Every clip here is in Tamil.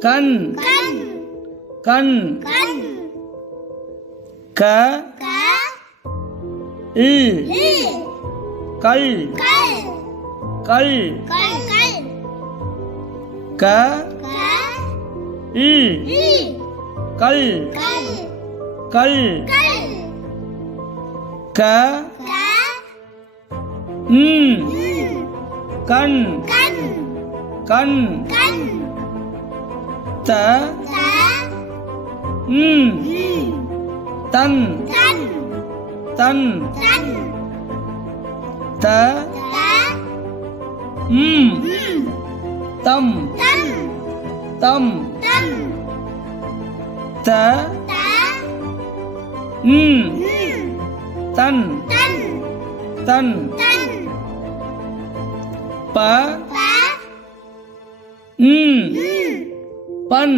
கண். கண். க. இல் கல். கல். க. இல் கல். கல். க. ம். கண். கண். த ம் தன் தன் த ம் தம் தம் த ம் தன் தன் ப ம் பன்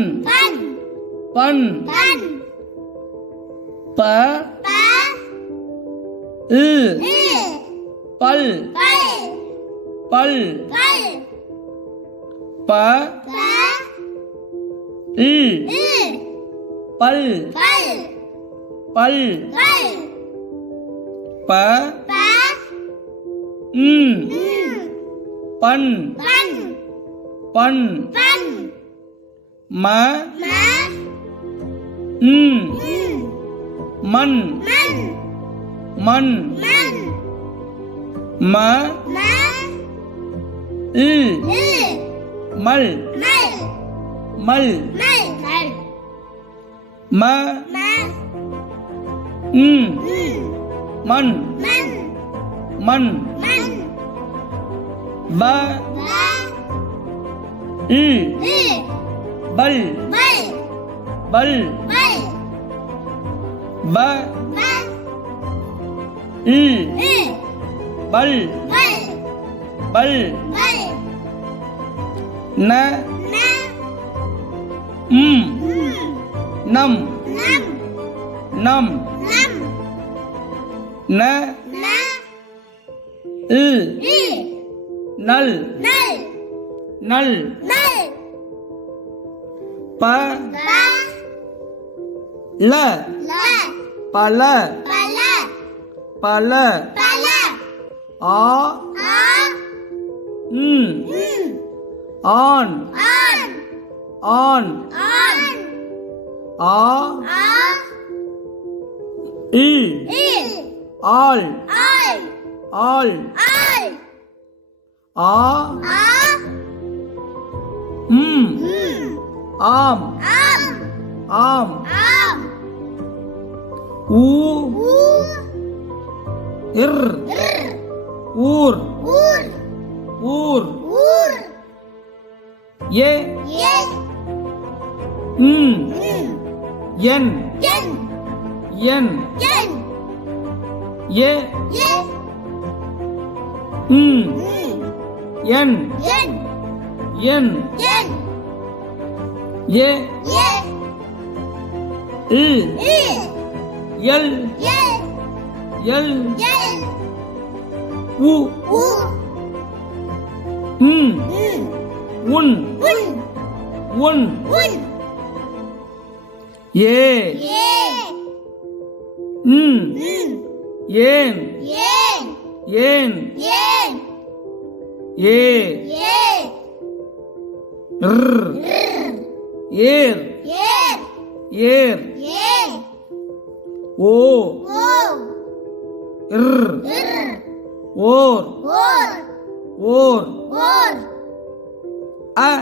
பன் ப. இல் பல். பல். ப. இல் பல். பல். ப. ம். பன் பன் ம ம் மண் மண் ம இல் மல் மல் ம ம் மண் மண் ப இல் பல். பல். ப. இல் பல். பல். ந. ம். நம். நம். ந. இல் நல். நல். ப ல. பல. பல. ஆ. ம். ஆன். ஆன். ஆ. இ. ஆல் ஆல் ஆ. ம். ஆம். ஆம். ஊ. இர். ஊர். ஊர். ஊர் ஏ. ம். என். என். ஏ. ம். என் என். என். ஏ இல் எல் எல் உ ம் உன் உன் ஏ ம் ஏன் ஏன் ஏ ர் ஏர் ஏர் ஓ. இர். ஓர். ஓர். அ.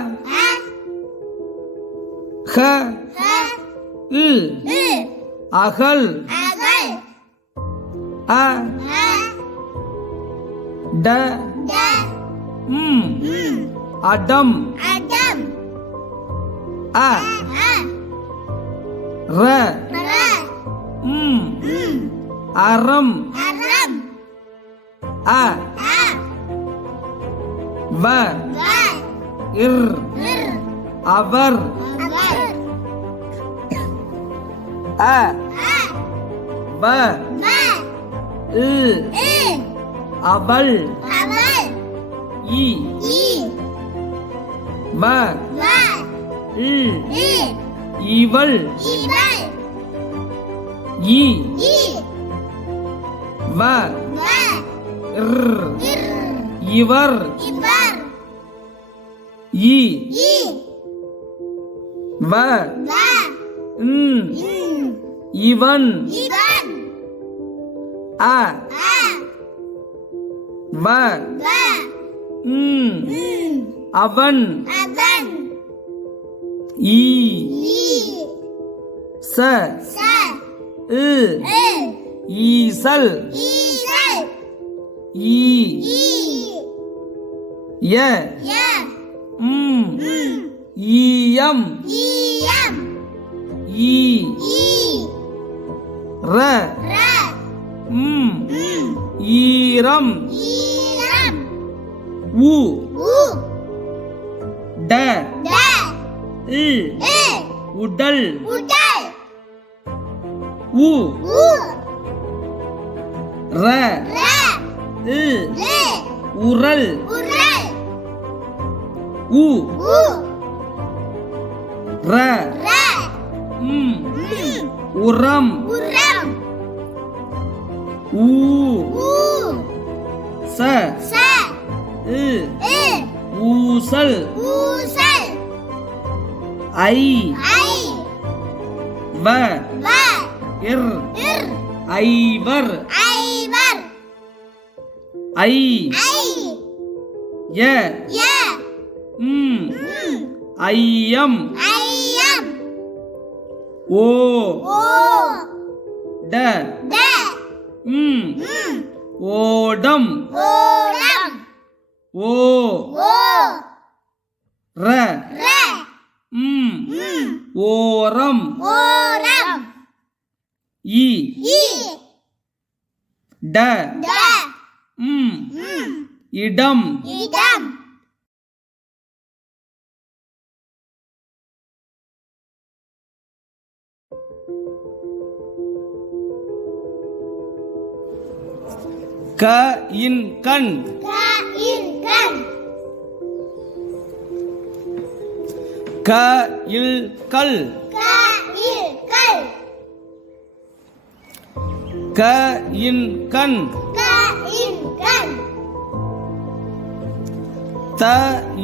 ஹ. இல் அகல். அ. ட. ம். அடம். அ ர. ம். அறம். அ. வ. இர். அவர். அ. ப இல் அவள். இ. இ. இ இவள் இ வ. இவர். இ வ. இவன். அ. வ. அவன். அவன். ஈ. ச ஈசல். ஈ. ய. ம். ஈயம். ஈ. ர. ர ம். ஈரம். ஈரம். உ. ட. உடல். உடல். உ. ர உரல் உரல் உ. ர ர ம். ம். உரம். உ. ச. ஐ. வ. இர். ஐவர். ஐவர். ஐ. ய. ய. ம். ஐயம். ஐயம். ஓ. ஓ. ட. ட. ம். ஓடம். ஓடம். ஓ. ஓ. ர. ர. ஓரம். ஓரம். இ. ட. இடம். இடம். க இன் கண். க க இல் கல் க இன் கண் த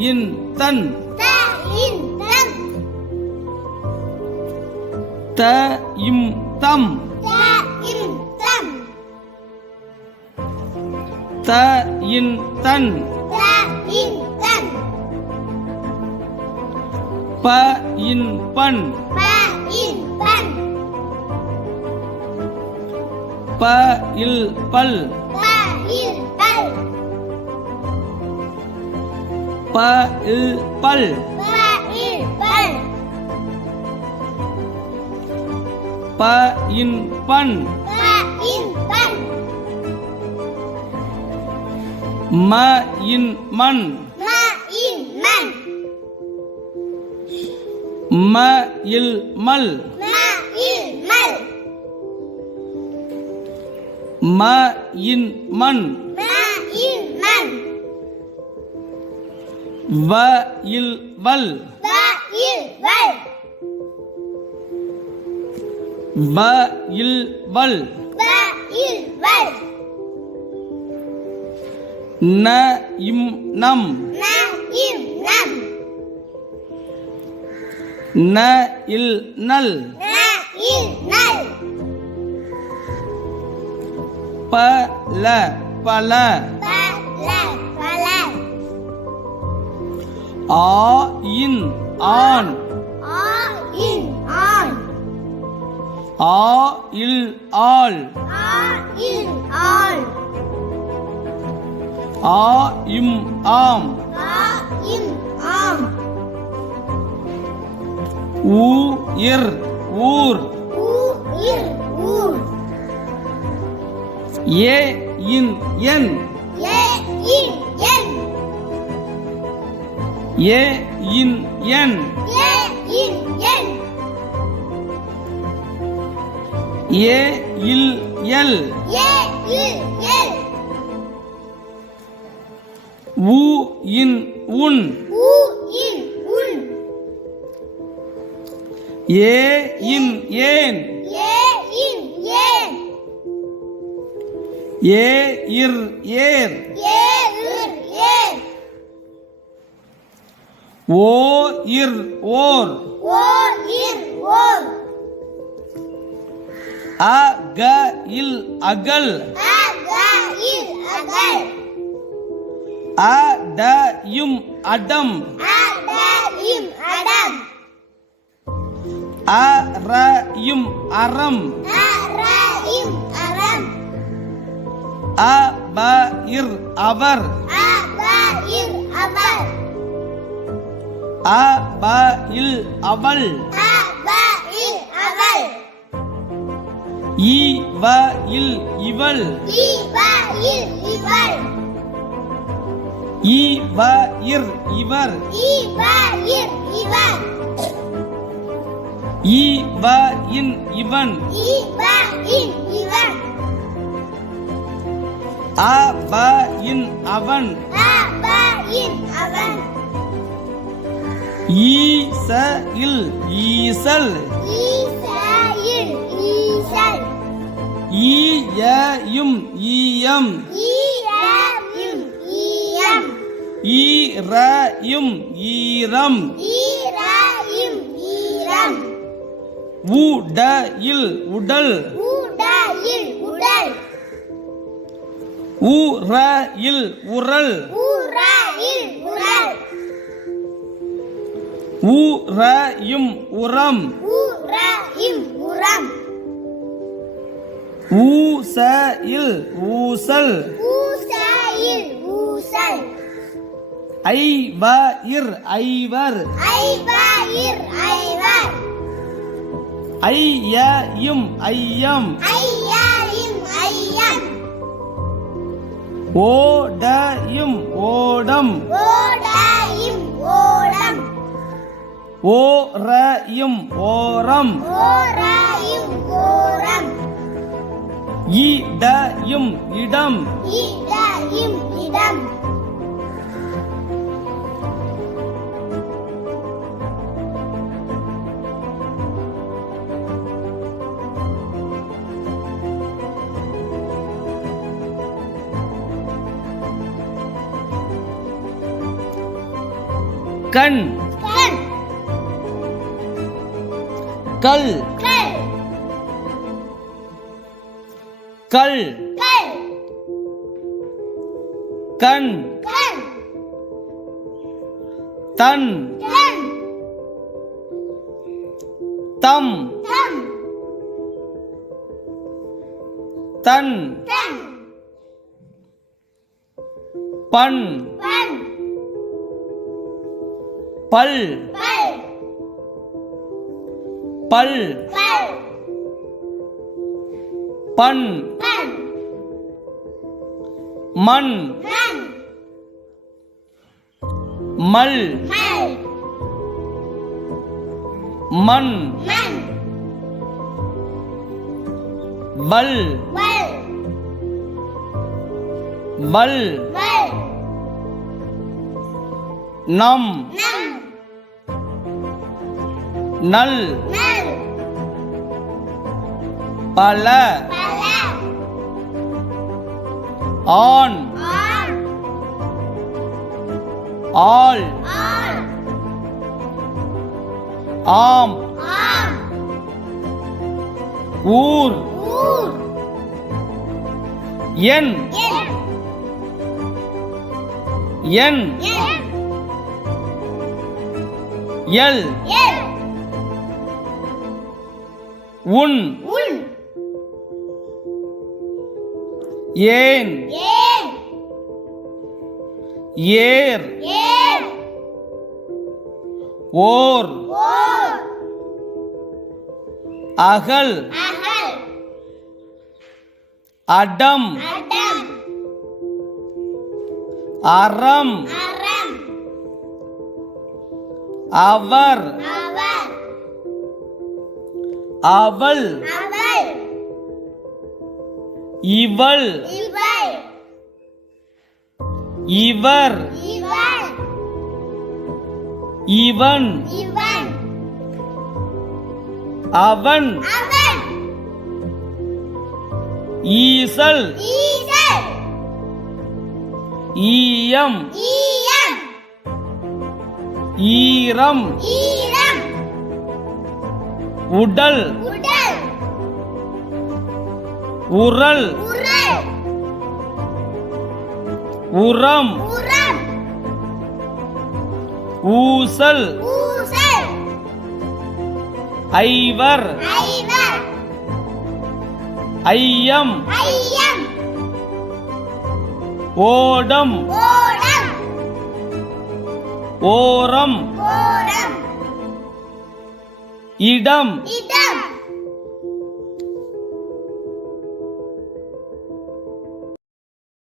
இன் தன் த இம் தம் த இன் தன் ப இன் பண் ப இல் பல். ப இல் பல். ப இன் பண் ம இன் மண் ம இல் மல் ம இன் மண் ம இன் மன் வ இல் வல் வ இல் வல் வ இல் வல் வ இல் வல் ந இம் நம் ந இம் நம் ந இல் நல். ப ல பல. பல ஆ இன் ஆண் ஆ இன் ஆன். ஆ இல் ஆல் ஆ ஆ இம் ஆம் ஆ ஆம். ஊ இர் ஊர் ஊர். ஏ இன் என். ஏ இன் என். ஏ இன் என் ஏ இல் எல். ஏ இல் எல் உ இன் உன் ஊ இன் உன். ஏ இன் ஏன்? ஏ இன் ஏன்? ஏ இர் ஏர். ஏ இர் ஏன்? ஓ இர் ஓர். அ க இல் அகல். அ க இல் அகல். அ ட யும் அடம். இம் அடம். அ ர யும் அறம். அ ர இம் அறம். அ ப இர் அவர். அ ப இர் அவர். அ ப இல் அவள். அ ப இல் அவள். இ வ இல் இவள். இவர். இ ப இர் இவர் இ வ இன் இவன். அ ப இன் அவன். ஈச இல் ஈசல். ஈயம். ஈயம் ஈயம். ஈ ர யும் ஈரம். உ ட இல் உடல். உடையில் உடல். உ ர இல் உரல் உரையில் உரல் உ ர யும் உரம் உரையும் உரம் ஊ ச இல் ஊசல் ஐவர். ஐவர் ஐ ய யும் ஐயம். ஐயம். ஓடாயும் ஓடம். ஓராயும் ஓரம். இ ட யும் இடம். இடையும் இடம். கல் கல் கல் கல் கண் கண் தன் கண் தம் தம் தன் தன் பண் பன் பல் பல். பண் மண். மல். மண். வல். வல். நம். நல். பல. ஆண். ஆள். ஆம். ஊர். ஊர் என் எல். உன். ஏன்? ஏர். ஓர். அகல். அடம். அறம். அவர். அவள். இவள். இவர். இவன். அவன். ஈசல். ஈயம். ஈரம். உடல். உடல். உரல். உரம். ஊசல். ஐவர். ஐயம். ஓடம். ஓரம். இடம்.